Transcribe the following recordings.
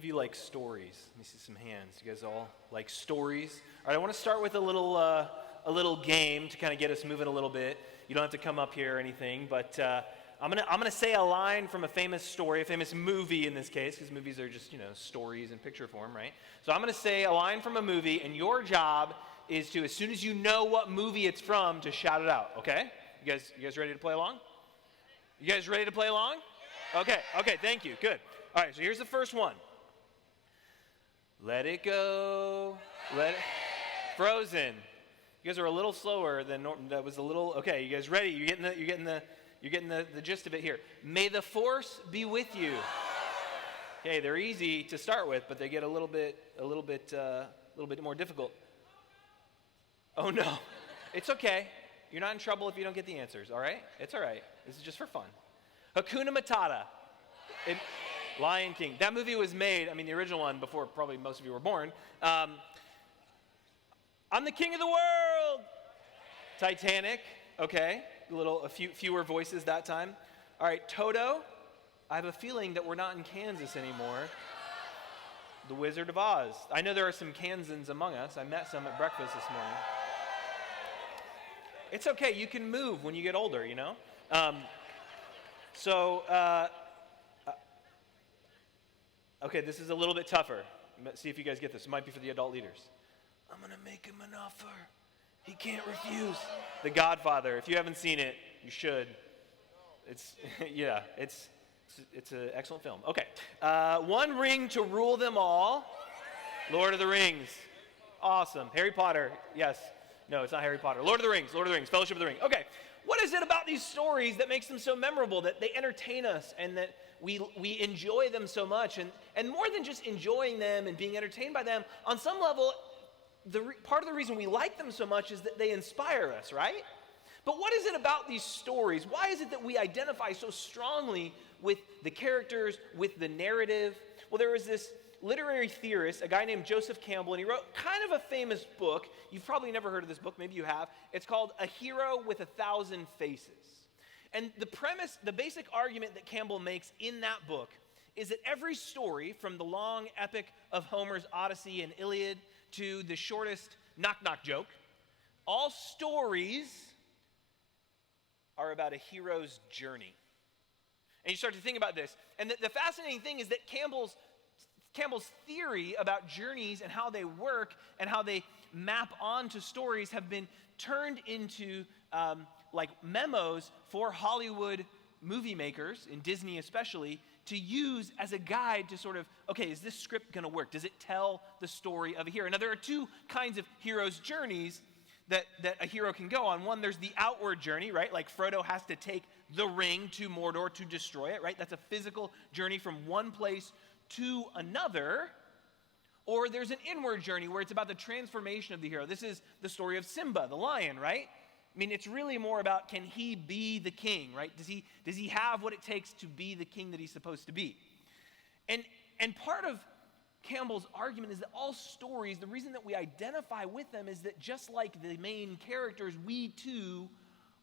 of you like stories? Let me see some hands. You guys all like stories? All right, I want to start with a little game to kind of get us moving a little bit. You don't have to come up here or anything, but I'm gonna say a line from a famous story, a famous movie in this case, because movies are just stories in picture form, right? So I'm gonna say a line from a movie, and your job is to, as soon as you know what movie it's from, to shout it out. Okay? You guys ready to play along? You guys ready to play along? Okay, thank you, good. All right, so here's the first one. Let it go, Frozen. You guys are a little slower than normal. That was a little, okay, you guys ready? You're getting the gist of it here. May the force be with you. Okay, they're easy to start with, but they get a little bit more difficult. Oh no, it's okay. You're not in trouble if you don't get the answers, all right? It's all right. This is just for fun. Hakuna Matata. Lion King. That movie was made, the original one, before probably most of you were born. I'm the king of the world. Titanic. Okay. A few fewer voices that time. All right, Toto. I have a feeling that we're not in Kansas anymore. The Wizard of Oz. I know there are some Kansans among us. I met some at breakfast this morning. It's okay. You can move when you get older, Okay, this is a little bit tougher. Let's see if you guys get this. It might be for the adult leaders. I'm going to make him an offer he can't refuse. The Godfather. If you haven't seen it, you should. It's an excellent film. Okay. One ring to rule them all. Lord of the Rings. Awesome. Harry Potter. Yes. No, it's not Harry Potter. Lord of the Rings. Fellowship of the Ring. Okay. What is it about these stories that makes them so memorable, that they entertain us, and that we enjoy them so much? And more than just enjoying them and being entertained by them, on some level, part of the reason we like them so much is that they inspire us, right? But what is it about these stories? Why is it that we identify so strongly with the characters, with the narrative? Well, there was this literary theorist, a guy named Joseph Campbell, and he wrote kind of a famous book. You've probably never heard of this book, maybe you have. It's called A Hero with a Thousand Faces. And the premise, the basic argument that Campbell makes in that book is that every story, from the long epic of Homer's Odyssey and Iliad to the shortest knock-knock joke, all stories are about a hero's journey. And you start to think about this. And the fascinating thing is that Campbell's theory about journeys and how they work and how they map onto stories have been turned into memos for Hollywood movie makers, in Disney especially, to use as a guide to sort of, okay, is this script going to work? Does it tell the story of a hero? Now, there are two kinds of hero's journeys that a hero can go on. One, there's the outward journey, right? Like Frodo has to take the ring to Mordor to destroy it, right? That's a physical journey from one place to another. Or there's an inward journey where it's about the transformation of the hero. This is the story of Simba, the lion, right? It's really more about, can he be the king, right? Does he have what it takes to be the king that he's supposed to be? And part of Campbell's argument is that all stories, the reason that we identify with them is that just like the main characters, we too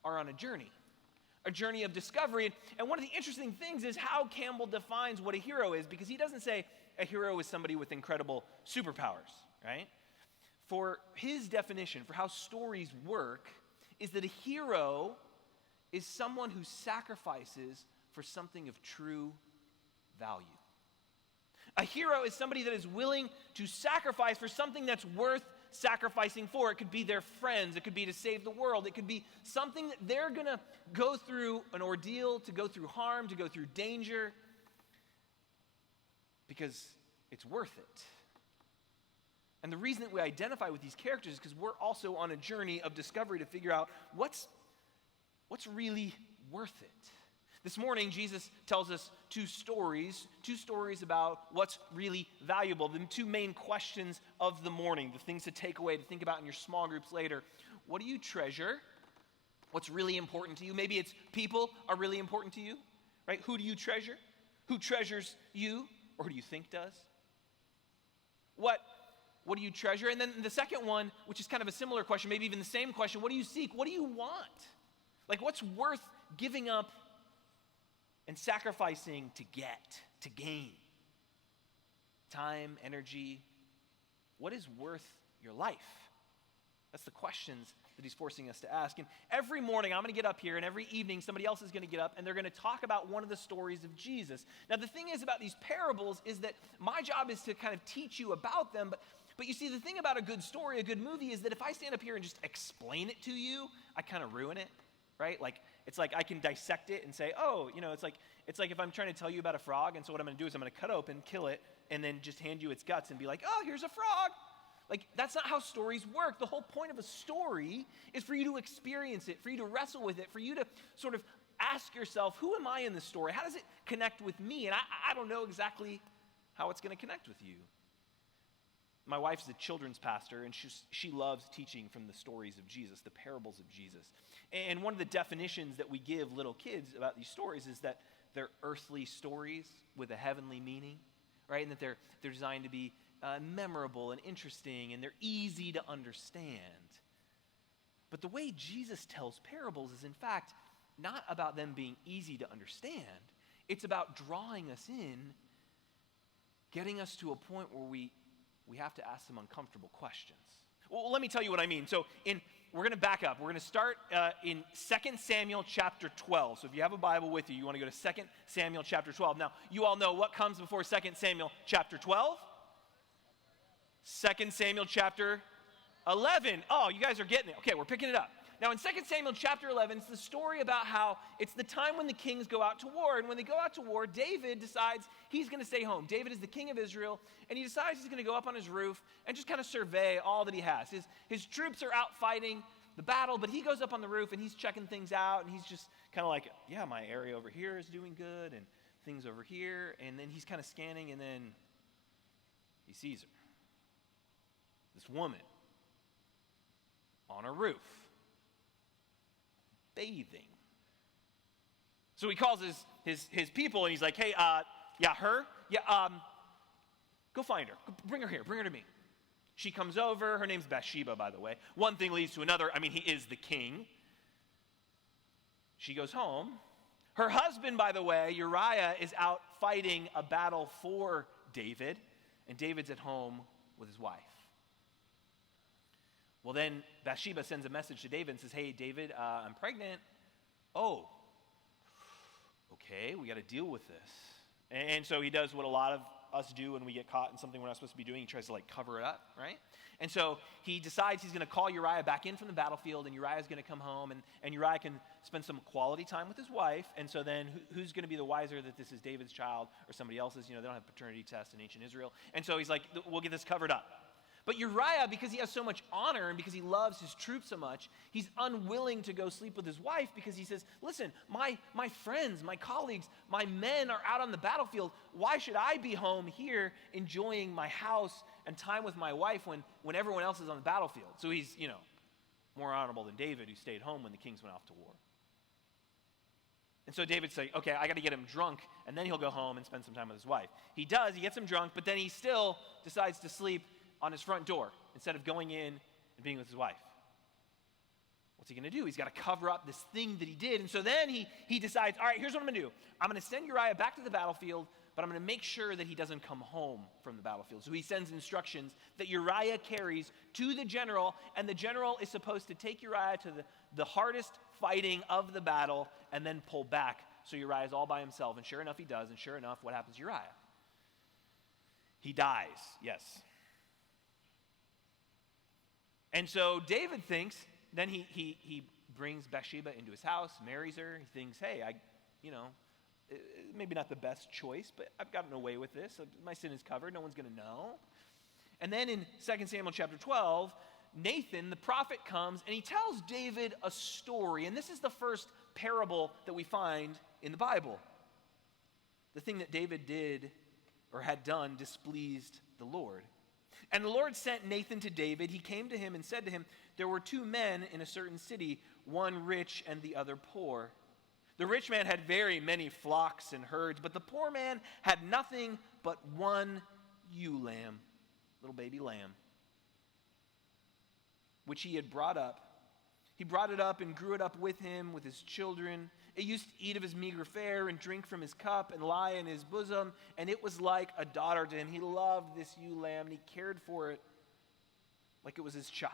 are on a journey of discovery. And one of the interesting things is how Campbell defines what a hero is, because he doesn't say a hero is somebody with incredible superpowers, right? For his definition, for how stories work, is that a hero is someone who sacrifices for something of true value. A hero is somebody that is willing to sacrifice for something that's worth sacrificing for. It could be their friends. It could be to save the world. It could be something that they're going to go through an ordeal, to go through harm, to go through danger, because it's worth it. And the reason that we identify with these characters is because we're also on a journey of discovery to figure out what's really worth it. This morning, Jesus tells us two stories about what's really valuable, the two main questions of the morning, the things to take away, to think about in your small groups later. What do you treasure? What's really important to you? Maybe it's people are really important to you, right? Who do you treasure? Who treasures you? Or who do you think does? What do you treasure? And then the second one, which is kind of a similar question, maybe even the same question, what do you seek? What do you want? Like, what's worth giving up and sacrificing to get, to gain? time, energy? What is worth your life? That's the questions that he's forcing us to ask. And every morning I'm going to get up here, and every evening somebody else is going to get up, and they're going to talk about one of the stories of Jesus. Now the thing is about these parables is that my job is to kind of teach you about them, but you see, the thing about a good story, a good movie, is that if I stand up here and just explain it to you, I kind of ruin it, right? Like, it's like I can dissect it and say, oh, it's like if I'm trying to tell you about a frog, and so what I'm going to do is I'm going to cut open, kill it, and then just hand you its guts and be like, oh, here's a frog. Like, that's not how stories work. The whole point of a story is for you to experience it, for you to wrestle with it, for you to sort of ask yourself, who am I in this story? How does it connect with me? And I don't know exactly how it's going to connect with you. My wife's a children's pastor, and she loves teaching from the stories of Jesus, the parables of Jesus. And one of the definitions that we give little kids about these stories is that they're earthly stories with a heavenly meaning, right? And that they're designed to be memorable and interesting, and they're easy to understand. But the way Jesus tells parables is, in fact, not about them being easy to understand. It's about drawing us in, getting us to a point where we have to ask some uncomfortable questions. Well, let me tell you what I mean. So we're going to back up. We're going to start in 2 Samuel chapter 12. So if you have a Bible with you, you want to go to 2 Samuel chapter 12. Now, you all know what comes before 2 Samuel chapter 12? 2 Samuel chapter 11. Oh, you guys are getting it. Okay, we're picking it up. Now, in 2 Samuel chapter 11, it's the story about how it's the time when the kings go out to war. And when they go out to war, David decides he's going to stay home. David is the king of Israel, and he decides he's going to go up on his roof and just kind of survey all that he has. His troops are out fighting the battle, but he goes up on the roof and he's checking things out, and he's just kind of like, yeah, my area over here is doing good, and things over here. And then he's kind of scanning, and then he sees her. This woman on a roof, bathing. So he calls his people, and he's like, hey, yeah, her? Yeah, go find her. Bring her here. Bring her to me. She comes over. Her name's Bathsheba, by the way. One thing leads to another. I mean, he is the king. She goes home. Her husband, by the way, Uriah, is out fighting a battle for David, and David's at home with his wife. Well, then Bathsheba sends a message to David and says, hey, David, I'm pregnant. Oh, okay, we got to deal with this. And so he does what a lot of us do when we get caught in something we're not supposed to be doing. He tries to cover it up, right? And so he decides he's going to call Uriah back in from the battlefield, and Uriah's going to come home, and Uriah can spend some quality time with his wife. And so then who's going to be the wiser that this is David's child or somebody else's? They don't have paternity tests in ancient Israel. And so he's like, we'll get this covered up. But Uriah, because he has so much honor and because he loves his troops so much, he's unwilling to go sleep with his wife because he says, listen, my friends, my colleagues, my men are out on the battlefield. Why should I be home here enjoying my house and time with my wife when everyone else is on the battlefield? So he's, more honorable than David, who stayed home when the kings went off to war. And so David's like, okay, I got to get him drunk, and then he'll go home and spend some time with his wife. He does, he gets him drunk, but then he still decides to sleep on his front door instead of going in and being with his wife. What's he going to do? He's got to cover up this thing that he did. And so then he decides, all right, here's what I'm going to do. I'm going to send Uriah back to the battlefield, but I'm going to make sure that he doesn't come home from the battlefield. So he sends instructions that Uriah carries to the general, and the general is supposed to take Uriah to the hardest fighting of the battle and then pull back. So Uriah's all by himself. And sure enough, he does. And sure enough, what happens to Uriah? He dies, yes. And so David thinks, then he brings Bathsheba into his house, marries her. He thinks, hey, maybe not the best choice, but I've gotten away with this. My sin is covered. No one's going to know. And then in 2 Samuel chapter 12, Nathan, the prophet, comes and he tells David a story. And this is the first parable that we find in the Bible. The thing that David did or had done displeased the Lord. And the Lord sent Nathan to David. He came to him and said to him, there were two men in a certain city, one rich and the other poor. The rich man had very many flocks and herds, but the poor man had nothing but one ewe lamb, little baby lamb, which he had brought up. He brought it up and grew it up with him, with his children. It used to eat of his meager fare and drink from his cup and lie in his bosom, and it was like a daughter to him. He loved this ewe lamb, and he cared for it like it was his child.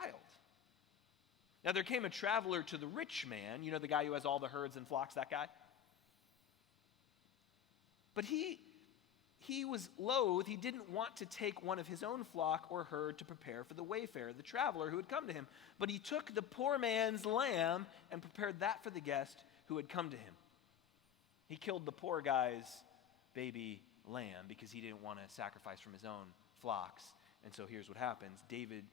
Now there came a traveler to the rich man, you know, the guy who has all the herds and flocks, that guy. But he was loath, he didn't want to take one of his own flock or herd to prepare for the wayfarer, the traveler who had come to him. But he took the poor man's lamb and prepared that for the guest who had come to him. He killed the poor guy's baby lamb because he didn't want to sacrifice from his own flocks. And so here's what happens. David's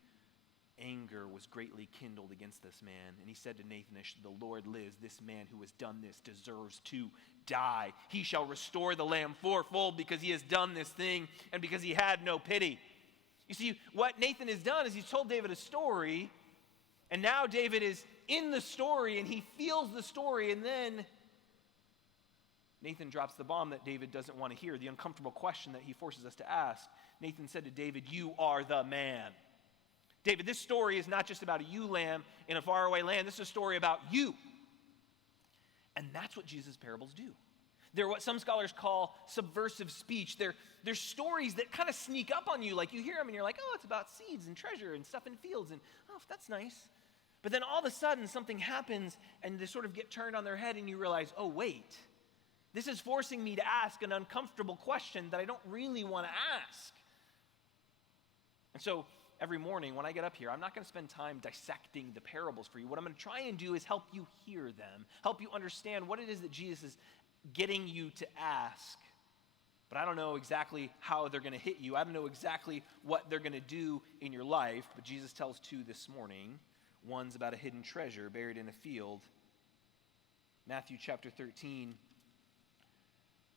anger was greatly kindled against this man. And he said to Nathan, "The Lord lives, this man who has done this deserves to die. He shall restore the lamb fourfold because he has done this thing and because he had no pity." You see, what Nathan has done is he's told David a story, and now David is in the story and he feels the story, and then Nathan drops the bomb that David doesn't want to hear, the uncomfortable question that he forces us to ask. Nathan said to David, "You are the man." David, this story is not just about a ewe lamb in a faraway land. This is a story about you. And that's what Jesus' parables do. They're what some scholars call subversive speech. They're stories that kind of sneak up on you. Like you hear them and you're like, oh, it's about seeds and treasure and stuff in fields. And oh, that's nice. But then all of a sudden something happens and they sort of get turned on their head and you realize, oh, wait. This is forcing me to ask an uncomfortable question that I don't really want to ask. And so every morning when I get up here, I'm not going to spend time dissecting the parables for you. What I'm going to try and do is help you hear them, help you understand what it is that Jesus is getting you to ask. But I don't know exactly how they're going to hit you. I don't know exactly what they're going to do in your life. But Jesus tells two this morning. One's about a hidden treasure buried in a field. Matthew chapter 13,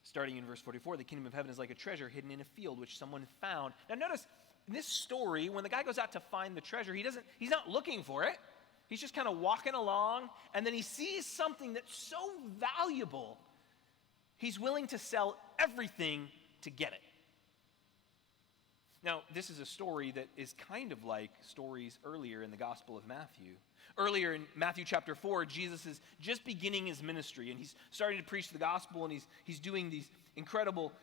starting in verse 44, the kingdom of heaven is like a treasure hidden in a field which someone found. Now notice, in this story, when the guy goes out to find the treasure, he's not looking for it. He's just kind of walking along, and then he sees something that's so valuable, he's willing to sell everything to get it. Now, this is a story that is kind of like stories earlier in the Gospel of Matthew. Earlier in Matthew chapter 4, Jesus is just beginning his ministry, and he's starting to preach the gospel, and he's doing these incredible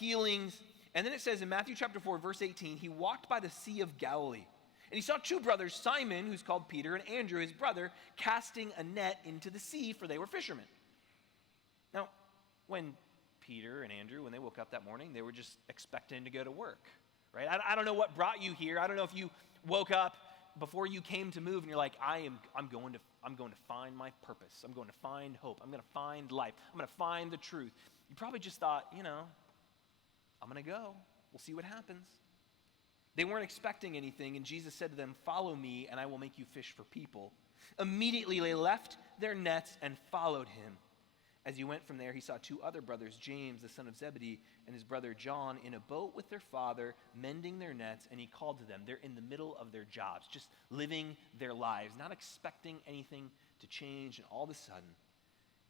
healings. And then it says in Matthew chapter 4, verse 18, he walked by the Sea of Galilee. And he saw two brothers, Simon, who's called Peter, and Andrew, his brother, casting a net into the sea, for they were fishermen. Now, when Peter and Andrew, when they woke up that morning, they were just expecting to go to work, right? I don't know what brought you here. I don't know if you woke up before you came to move and you're like, I'm going to find my purpose. I'm going to find hope. I'm going to find life. I'm going to find the truth. You probably just thought, I'm going to go. We'll see what happens. They weren't expecting anything, and Jesus said to them, "Follow me, and I will make you fish for people." Immediately they left their nets and followed him. As he went from there, he saw two other brothers, James, the son of Zebedee, and his brother John, in a boat with their father, mending their nets, and he called to them. They're in the middle of their jobs, just living their lives, not expecting anything to change, and all of a sudden,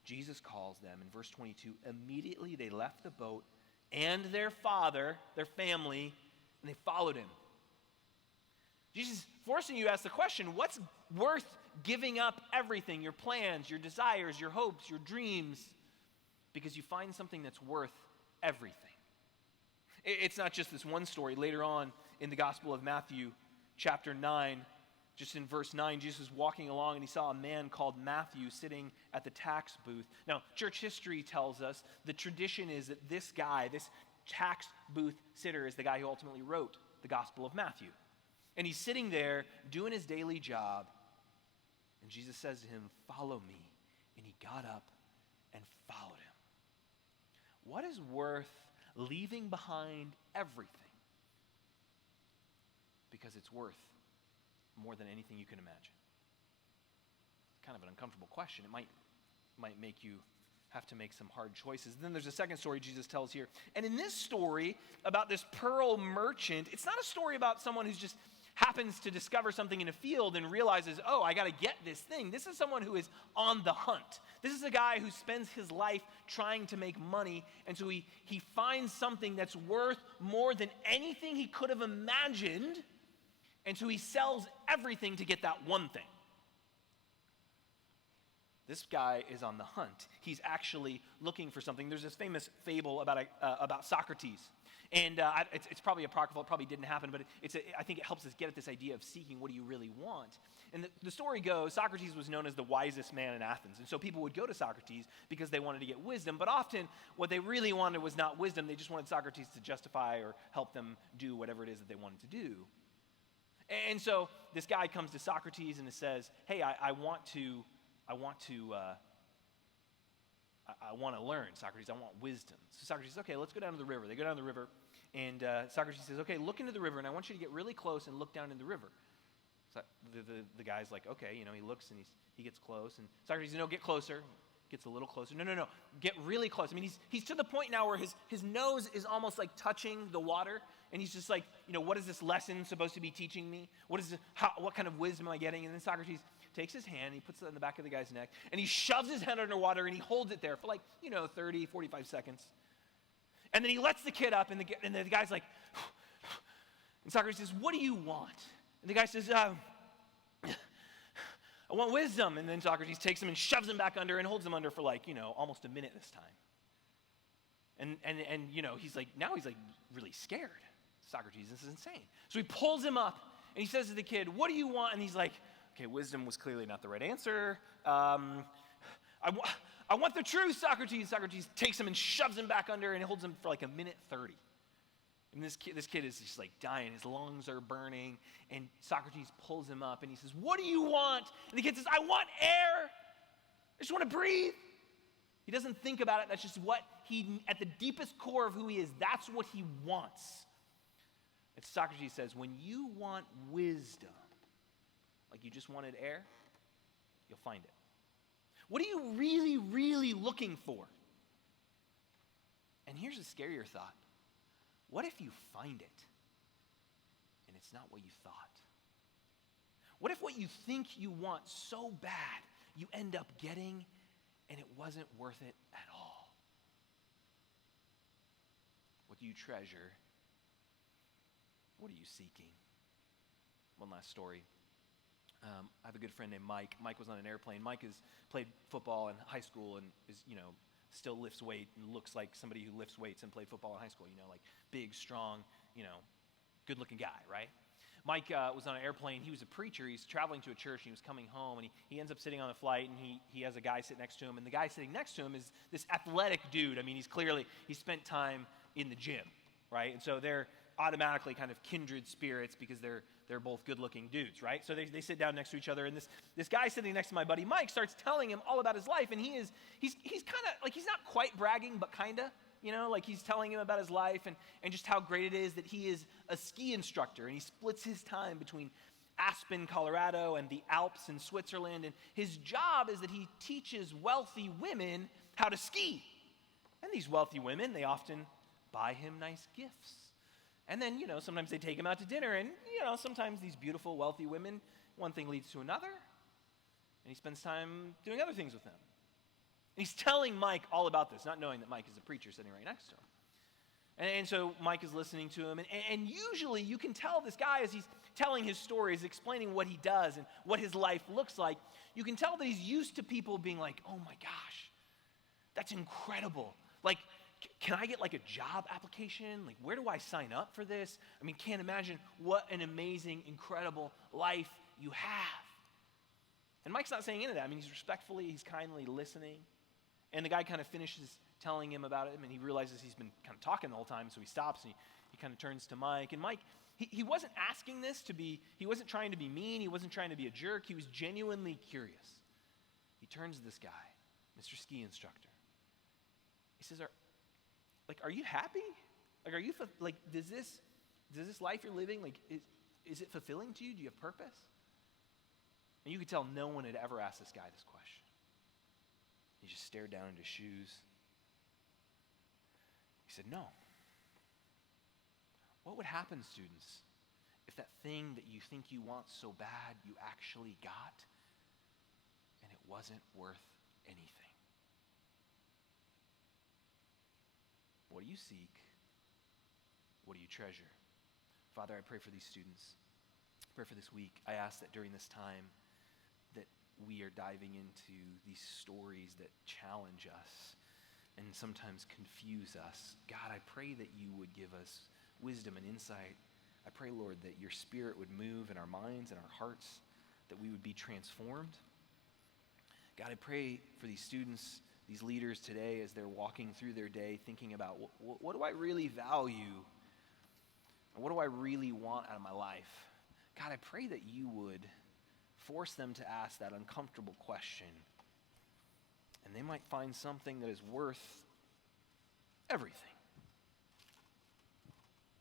Jesus calls them. In verse 22, immediately they left the boat and their father, their family, and they followed him. Jesus is forcing you to ask the question, what's worth giving up everything, your plans, your desires, your hopes, your dreams, because you find something that's worth everything? It's not just this one story. Later on in the Gospel of Matthew, chapter 9, just in verse 9, Jesus was walking along and he saw a man called Matthew sitting at the tax booth. Now, church history tells us the tradition is that this guy, this tax booth sitter, is the guy who ultimately wrote the Gospel of Matthew. And he's sitting there doing his daily job. And Jesus says to him, "Follow me." And he got up and followed him. What is worth leaving behind everything because it's worth more than anything you can imagine? It's kind of an uncomfortable question. It might make you have to make some hard choices. And then there's a second story Jesus tells here. And in this story about this pearl merchant, it's not a story about someone who's just happens to discover something in a field and realizes, oh, I got to get this thing. This is someone who is on the hunt. This is a guy who spends his life trying to make money, and so he finds something that's worth more than anything he could have imagined, and so he sells everything to get that one thing. This guy is on the hunt. He's actually looking for something. There's this famous fable about Socrates. And it's probably apocryphal. It probably didn't happen, but I think it helps us get at this idea of seeking what do you really want. And the story goes, Socrates was known as the wisest man in Athens. And so people would go to Socrates because they wanted to get wisdom. But often what they really wanted was not wisdom. They just wanted Socrates to justify or help them do whatever it is that they wanted to do. And so this guy comes to Socrates and says, hey, I want to learn, Socrates. I want wisdom. So Socrates says, okay, let's go down to the river. They go down to the river, and Socrates says, okay, look into the river, and I want you to get really close and look down in the river. So the guy's like, okay, he looks, and he gets close, and Socrates says, no, get closer. Gets a little closer. No, get really close. I mean, he's to the point now where his nose is almost like touching the water, and he's just like, what is this lesson supposed to be teaching me? What kind of wisdom am I getting? And then Socrates takes his hand, and he puts it in the back of the guy's neck, and he shoves his head underwater, and he holds it there for 30, 45 seconds. And then he lets the kid up, and the guy's like, and Socrates says, what do you want? And the guy says, I want wisdom. And then Socrates takes him and shoves him back under and holds him under for almost a minute this time. And he's like really scared. Socrates, this is insane. So he pulls him up, and he says to the kid, what do you want? And he's like, okay, wisdom was clearly not the right answer. I want the truth, Socrates. Socrates takes him and shoves him back under and holds him for a minute 30. And this kid is just dying. His lungs are burning. And Socrates pulls him up and he says, what do you want? And the kid says, I want air. I just want to breathe. He doesn't think about it. That's just what at the deepest core of who he is, that's what he wants. And Socrates says, when you want wisdom, like you just wanted air, you'll find it. What are you really, really looking for? And here's a scarier thought. What if you find it and it's not what you thought? What if what you think you want so bad you end up getting and it wasn't worth it at all? What do you treasure? What are you seeking? One last story. I have a good friend named Mike. Mike was on an airplane. Mike has played football in high school and is, still lifts weight and looks like somebody who lifts weights and played football in high school, big, strong, good-looking guy, right? Mike was on an airplane. He was a preacher. He's traveling to a church, and he was coming home, and he ends up sitting on the flight, and he has a guy sit next to him, and the guy sitting next to him is this athletic dude. I mean, he spent time in the gym, right? And so they're automatically kind of kindred spirits because they're both good-looking dudes, right? So they sit down next to each other, and this guy sitting next to my buddy Mike starts telling him all about his life, and he's kind of he's not quite bragging, but kind of, he's telling him about his life and just how great it is that he is a ski instructor, and he splits his time between Aspen, Colorado, and the Alps in Switzerland, and his job is that he teaches wealthy women how to ski. And these wealthy women, they often buy him nice gifts. And then, sometimes they take him out to dinner, and, sometimes these beautiful, wealthy women, one thing leads to another, and he spends time doing other things with them. And he's telling Mike all about this, not knowing that Mike is a preacher sitting right next to him. And so Mike is listening to him, and usually you can tell this guy, as he's telling his stories, explaining what he does and what his life looks like, you can tell that he's used to people being like, oh my gosh, that's incredible. Can I get a job application? Where do I sign up for this? I mean, can't imagine what an amazing, incredible life you have. And Mike's not saying any of that. I mean, he's kindly listening. And the guy kind of finishes telling him about it, and he realizes he's been kind of talking the whole time, so he stops and he kind of turns to Mike. And Mike, he wasn't asking this he wasn't trying to be mean, he wasn't trying to be a jerk, he was genuinely curious. He turns to this guy, Mr. Ski Instructor. He says, are you happy? Are you, does this life you're living, is it fulfilling to you? Do you have purpose? And you could tell no one had ever asked this guy this question. He just stared down at his shoes. He said, no. What would happen, students, if that thing that you think you want so bad you actually got, and it wasn't worth anything? What do you seek? What do you treasure? Father, I pray for these students. I pray for this week. I ask that during this time that we are diving into these stories that challenge us and sometimes confuse us. God, I pray that you would give us wisdom and insight. I pray, Lord, that your Spirit would move in our minds and our hearts, that we would be transformed. God, I pray for these students, these leaders today as they're walking through their day, thinking about what do I really value? What do I really want out of my life? God, I pray that you would force them to ask that uncomfortable question. And they might find something that is worth everything.